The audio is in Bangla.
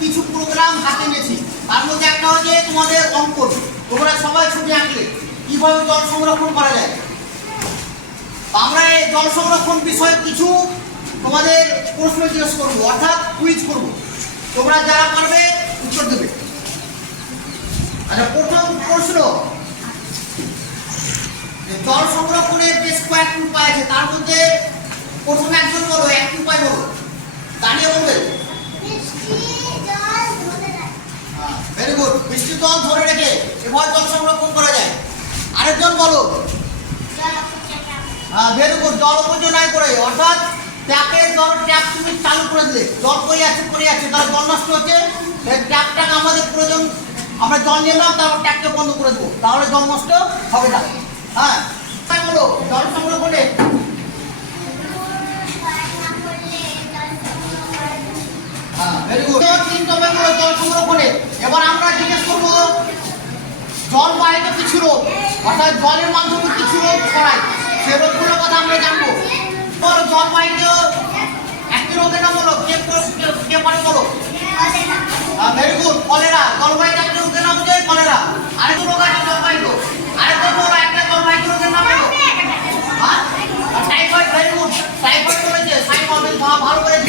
কিছু প্রোগ্রাম হাতে নিয়েছি। তার মধ্যে একটা হচ্ছে তোমাদের অঙ্কন। তোমরা সবাই ছবি আঁকলে। কীভাবে জল সংরক্ষণ করা যায়? আমরা এই জল সংরক্ষণ বিষয়ে কিছু তোমাদের প্রশ্ন জিজ্ঞেস করব, অর্থাৎ কুইজ করব। তোমরা যারা পারবে উত্তর দেবে। আচ্ছা প্রথম প্রশ্ন। জল সংরক্ষণের বেশ কয়েকটি উপায় আছে। তার মধ্যে প্রথম একজন বলো একটি উপায় বলো দাঁড়িয়ে বলবে ভেরি গুড বৃষ্টি জল ধরে রেখে এভাবে জল সংরক্ষণ করা যায়। আরেকজন বলো। হ্যাঁ ভেরি গুড জল অপচয় করে। অর্থাৎ ট্যাপের জল, ট্যাপ তুমি চালু করে দিলে। জল পড়ে যাচ্ছে পড়ে যাচ্ছে তাহলে জল নষ্ট হচ্ছে। ট্যাপটাকে আমাদের প্রয়োজন, আমরা জল নিলাম তারপর ট্যাপকে বন্ধ করে দেবো। তাহলে জল নষ্ট হবে না। হ্যাঁ তাই বলো, জল সংরক্ষণে হ্যাঁ ভেরি গুড তিন হলো জল সংরক্ষণে। এবার আমরা জিজ্ঞেস করব জল বাহিত কিছু রোগ অর্থাৎ জলের মাধ্যমে কিছু রোগ ছড়ায়। সে রোগগুলোর কথা আমরা জানব। বলো, জল বাহিত একটি রোগের নাম বলো কে কে- কে পারে বলো? Very good, cholera. জলবাহিত একটা রোগের নাম হচ্ছে কলেরা। আরেকটা রোগ আছে জলবাহিত আরেকটা বলো, একটা জলবাহিত রোগের নাম বলো হ্যাঁ? Typhoid very good. টাইফয়েড বলেছে হবে ভালো করেছে।